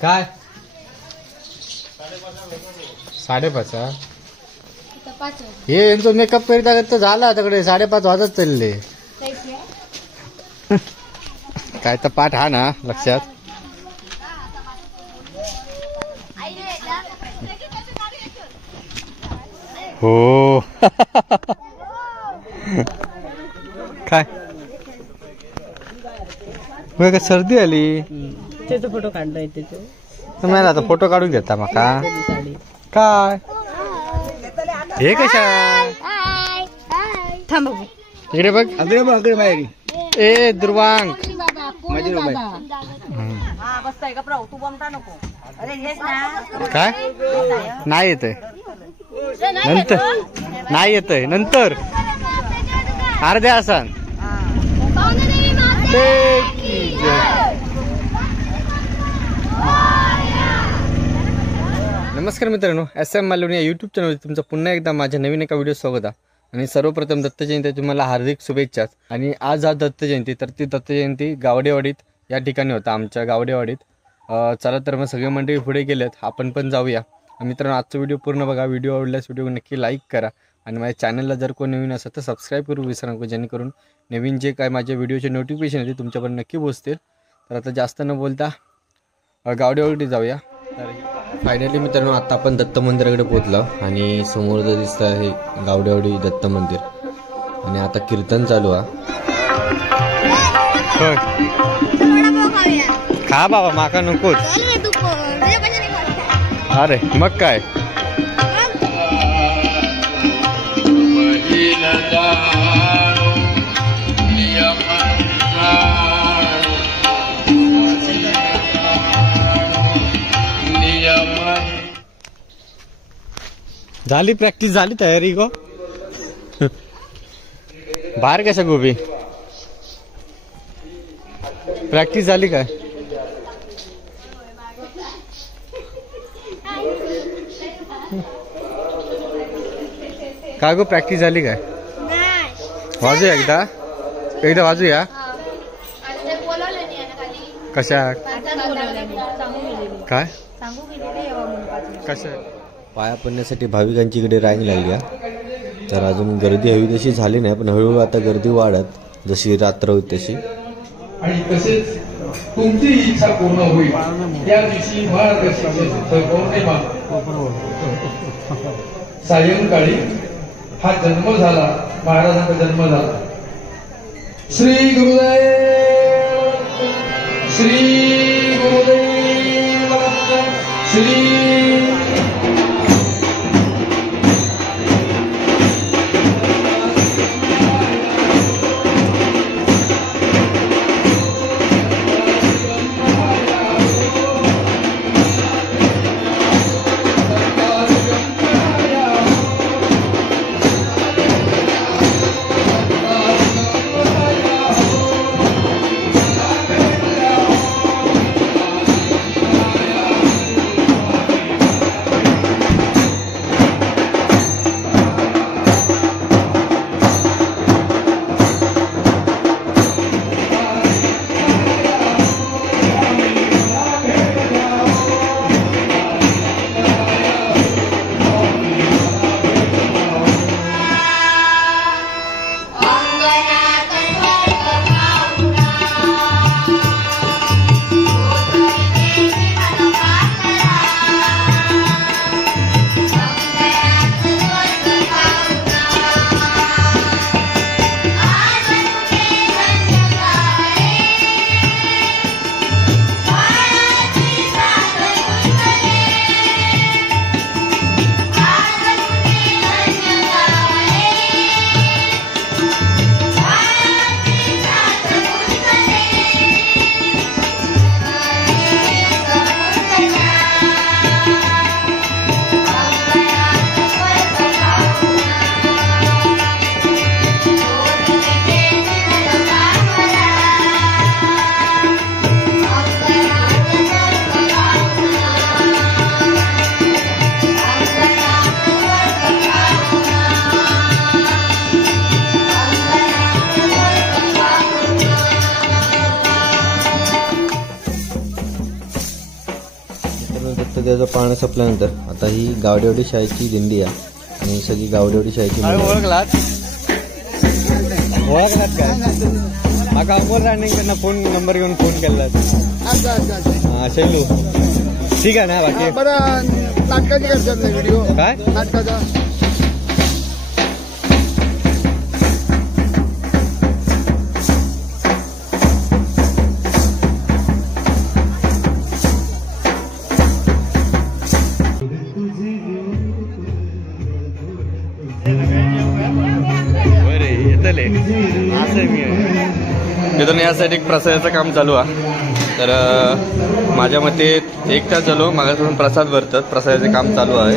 काय 5:30 हे यांचा मेकअप करीता तर झाला तिकडे 5:30 वाजत चालले. काय तर पाठ हा ना लक्षात. हो काय बघ सर्दी आली. त्याचा फोटो काढलाय त्याचे. तुम्हाला आता फोटो काढून घेता मका काय हे कशा थांब इकडे बघ अगदी अगदी माहेरी ए दुर्वांग माझी रुपये काय नाही येतंय नंतर नाही येतंय नंतर अर्ध्या आसान. नमस्कार मित्रांनो, SM मालवणी या यूट्यूब चॅनलवर तुमचं पुन्हा एकदा माझ्या नवीन एका व्हिडिओ स्वागत आहे. आणि सर्वप्रथम दत्त जयंती तुम्हाला हार्दिक शुभेच्छा. आणि आज हा दत्त जयंती तर ती दत्त जयंती गावडेवाडीत या ठिकाणी होता आमच्या गावडेवाडीत. चला तर मग सगळे मंडळी पुढे गेलेत, आपण पण जाऊया. मित्रांनो आजचा व्हिडिओ पूर्ण बघा. व्हिडिओ आवडल्यास व्हिडिओ नक्की लाईक करा आणि माझ्या चॅनलला जर कोण नवीन असेल तर सबस्क्राईब करू विसरू नका, जेणेकरून नवीन जे काय माझ्या व्हिडिओचे नोटिफिकेशन येते तुमच्यापर्यंत नक्की पोहोचतील. तर आता जास्त न बोलता गावडेवाडी जाऊया. तर फायनली मित्रांनो आता आपण दत्त मंदिराकडे पोहोचलो आणि समोर जर दिसतं आहे गावडेवाडी दत्त मंदिर. आणि आता कीर्तन चालू आहे. खा बाबा माका नकोच. अरे मग काय झाली प्रॅक्टिस झाली तयारी गो. बाहेर कशा गोबी प्रॅक्टिस झाली काय काय गो प्रॅक्टिस झाली काय वाजूया एकदा एकदा वाजूया कशा काय कशा पाया पडण्यासाठी भाविकांची इकडे रांग लागली आहे. तर अजून गर्दी हवी तशी झाली नाही, पण हळूहळू आता गर्दी वाढत जशी रात्र होती तशी. आणि तसेच तुमची इच्छा पूर्ण होईल या दिवशी पौर्णिमा सायंकाळी हा जन्म झाला, महाराजांचा जन्म झाला. श्री गुरुदेव श्री गुरुदेव श्री दत्तदेवाचं पाळणं संपल्यानंतर आता ही गावडेवाडी शाळेची दिंडी आहे आणि सगळी गावडेवाडी शाळेची ओळखलात काय माका अंबोल राणेंकडनं फोन नंबर घेऊन फोन केला हा शैलू ठीक आहे ना बाकी बरं नाटकाची करतात ना व्हिडिओ काय नाटकाचा तिथून यासाठी एक प्रसादाचं काम चालू आहे तर माझ्या मते 1 तास झालो मागासून प्रसाद भरतात प्रसादाचे काम चालू आहे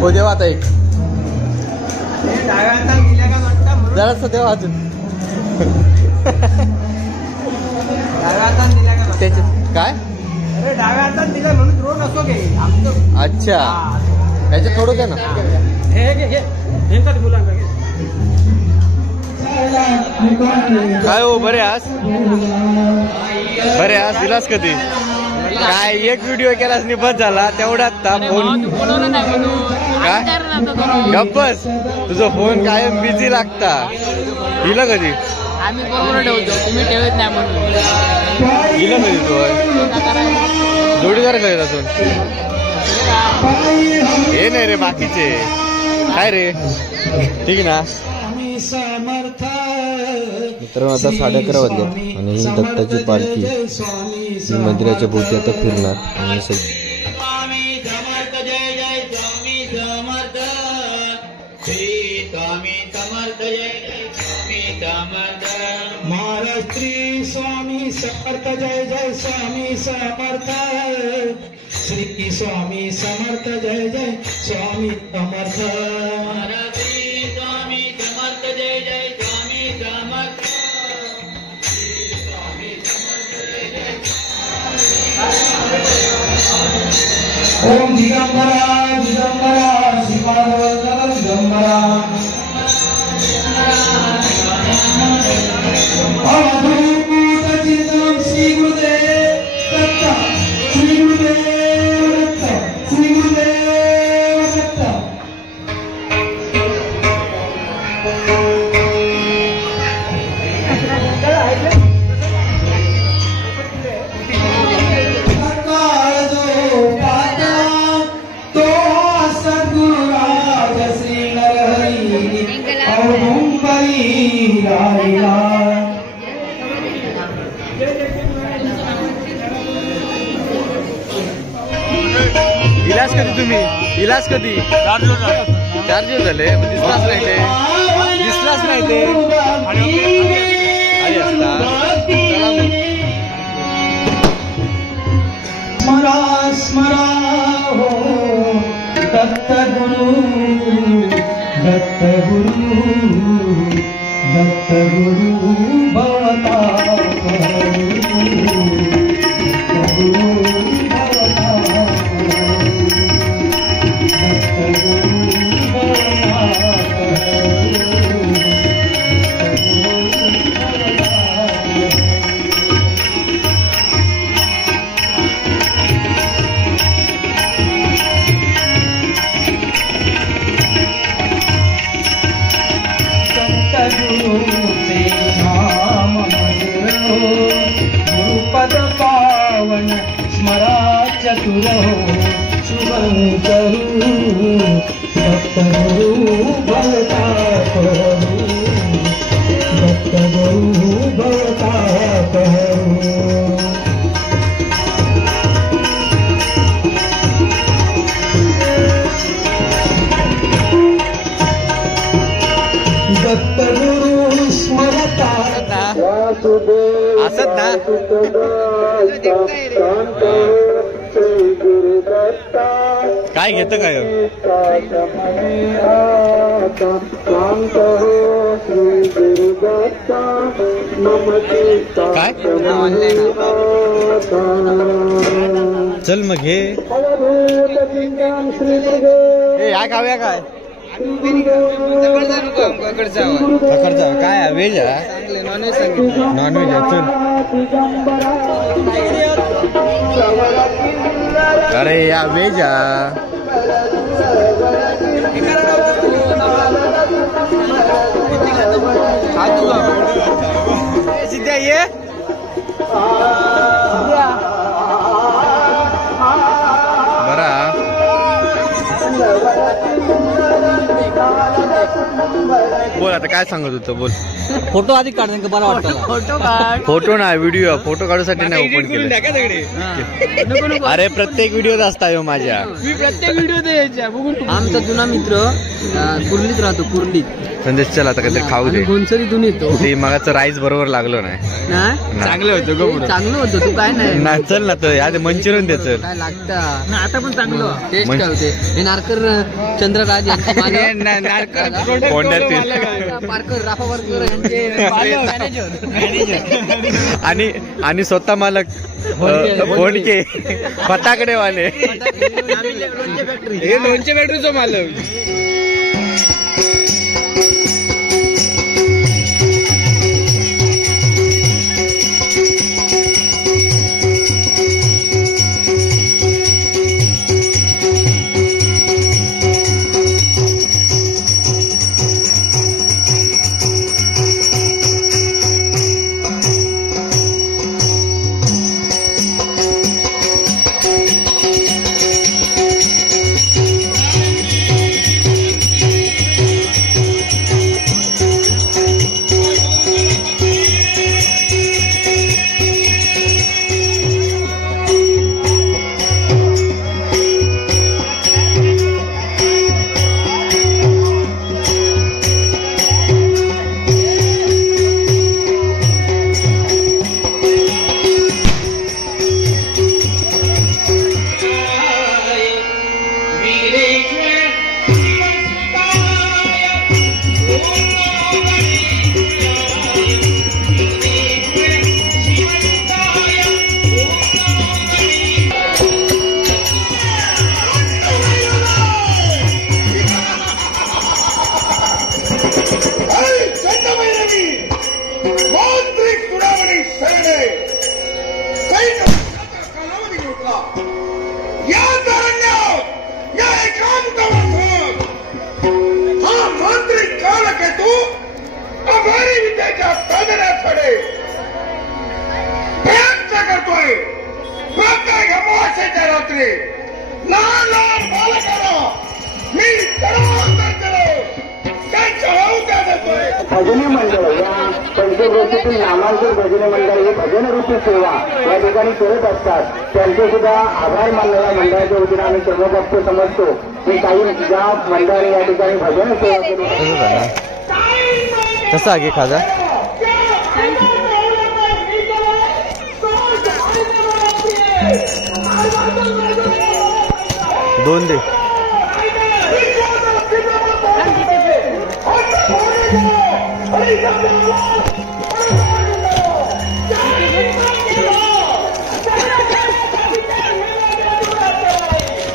हो देवा आता एक जराच देवा अजून काय डाव्या हातात दिला म्हणून रोड असो घे अच्छा त्याच्यात थोडं द्या ना काय हो बरे आज दिलास कधी काय एक व्हिडिओ केलास निबत झाला तेवढ्यात फोन काय गप्पस तुझा फोन कायम बिझी लागता दिला कधी आम्ही बरोबर ठेवतो तुम्ही ठेवत नाही म्हणून दिला कधी तो जोडीदार कधी असून हे नाही रे बाकीचे काय रे ठीक ना मित्रांनो आता 11:30 वाजले आणि ही दत्ताची पालखी ही मंदिराच्या भोवती आता फिरणार आणि महाराष्ट्री स्वामी समर्थ जय जय स्वामी समर्थ श्री स्वामी समर्थ जय जय स्वामी समर्थ महाराष्ट्री स्वामी समर्थ जय जय स्वामी समर्थ ओम दिगंबरा दिगंबरा शिवानंद दिगंबरा श्री गुरुदेव दत्त श्री गुरुदेव दत्त श्री गुरुदेव दत्त काळ जो पाता तो सद्गुरुराज श्री नरहरी औदुंबरी राहिला इलाज कधी तुम्ही इलाज कधी 4 दिवस झाले दिसलाच नाही ते अरे असता स्मरा स्मरा हो दत्त गुरु दत्त गुरु दत्त गुरु भवता गुरुपद पावन स्मरा चतुर शुभं करू दत्त गुरु भवता करू दत्त गुरु भवता करू दत्त गुरु स्मरता असत ना काय घेतं काय हो? काय चल मग घे या खाऊया काय काय व्हेज आहे नॉनव्हेज आहे चल अरे या व्हेज सिद्ध्या ये बरा बोल आता काय सांगत होतं बोल फोटो आधी काढ बरं वाटतं फोटो काढ फोटो नाही व्हिडिओ फोटो काढूसाठी नाही ओपन केलं अरे प्रत्येक व्हिडिओत असता माझ्या मी प्रत्येक व्हिडिओ आमचा जुना मित्र कुर्लीत राहतो कुर्लीत संदेश चल आता काहीतरी खाऊ दे गोंसरीतून येतो ते मगाचं राईस बरोबर लागलं नाही चांगलं होतं चांगलं होतं तू काय नाही चल ना तर याद मंचुरियन दे चल काय लागतं आता पण चांगलं टेस्ट काय होते हे नारकर चंद्रराज यांचे पारकर राफा पारकर यांचे आणि स्वतः मालक फोडके फटाकडेवाले हे लोणचे फॅक्टरीचा मालक भजनी मंडळ या पंचक्रोशीतील नामांकित भजनी मंडळ ही भजन रूपी सेवा या ठिकाणी करत असतात. त्यांचे सुद्धा आभार मानणाऱ्या मंडळाच्या वतीने आम्ही सर्व भक्त समजतो की काही ज्या मंडळाने या ठिकाणी भजन सेवा केली. कसं आगे खाजा दोन दे हरी